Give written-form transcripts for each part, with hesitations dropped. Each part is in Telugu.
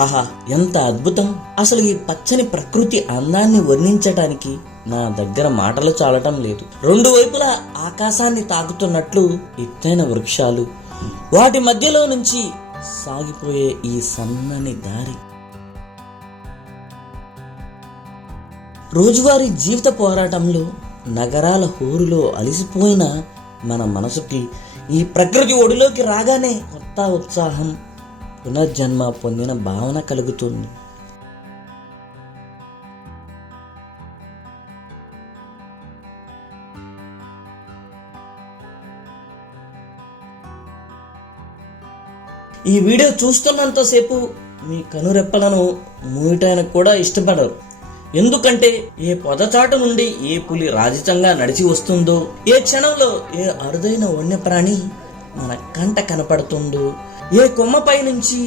ఆహా, ఎంత అద్భుతం! అసలు ఈ పచ్చని ప్రకృతి అందాన్ని వర్ణించటానికి నా దగ్గర మాటలు చాలటం లేదు. రెండు వైపులా ఆకాశాన్ని తాకుతున్నట్లు ఎత్తైన వృక్షాలు, వాటి మధ్యలో నుంచి సాగిపోయే ఈ సన్నని దారి. రోజువారీ జీవిత పోరాటంలో, నగరాల హోరులో అలసిపోయిన మన మనసుకి ఈ ప్రకృతి ఒడిలోకి రాగానే కొత్త ఉత్సాహం, పునర్జన్మ పొందిన భావన కలుగుతుంది. ఈ వీడియో చూస్తున్నంతసేపు మీ కనురెప్పలను మూయటానికి కూడా ఇష్టపడరు. ఎందుకంటే ఏ పొదచాటు నుండి ఏ పులి రాజితంగా నడిచి వస్తుందో, ఏ క్షణంలో ఏ అరుదైన వన్యప్రాణి మన కంట కనపడుతుందో, ఏ కొమ్మపై నుంచి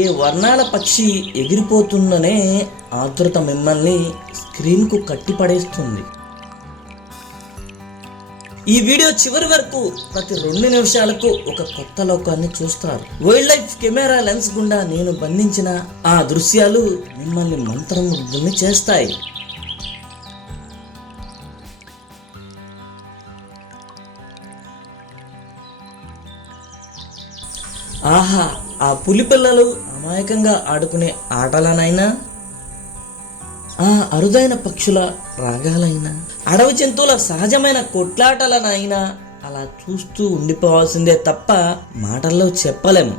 ఏ వర్ణాల పక్షి ఎగిరిపోతుందనే ఆతృత మిమ్మల్ని స్క్రీన్కు కట్టిపడేస్తుంది. ఈ వీడియో చివరి వరకు ప్రతి 2 నిమిషాలకు ఒక కొత్త లోకాన్ని చూస్తారు. వైల్డ్ లైఫ్ కెమెరా లెన్స్ గుండా నేను బంధించిన ఆ దృశ్యాలు మిమ్మల్ని మంత్రముగ్ధుల్ని చేస్తాయి. ఆహా, ఆ పులి పిల్లలు అమాయకంగా ఆడుకునే ఆటలనైనా, ఆ అరుదైన పక్షుల రాగాలైనా, అడవి జంతువుల సహజమైన కొట్లాటలనైనా అలా చూస్తూ ఉండిపోవాల్సిందే తప్ప మాటల్లో చెప్పలేము.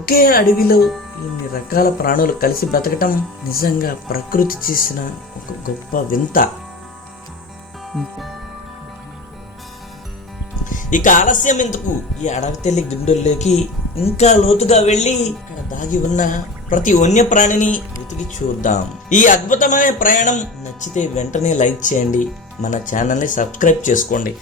ఒకే అడవిలో ఇన్ని రకాల ప్రాణులు కలిసి బ్రతకటం నిజంగా ప్రకృతి చేసిన ఒక గొప్ప వింత. ఇక ఆలస్యం ఎందుకు, ఈ అడవి తల్లి గుండెల్లోకి ఇంకా లోతుగా వెళ్ళి అక్కడ దాగి ఉన్న ప్రతి వన్యప్రాణిని వెతికి చూద్దాం. ఈ అద్భుతమైన ప్రయాణం నచ్చితే వెంటనే లైక్ చేయండి, మన ఛానల్ని సబ్స్క్రైబ్ చేసుకోండి.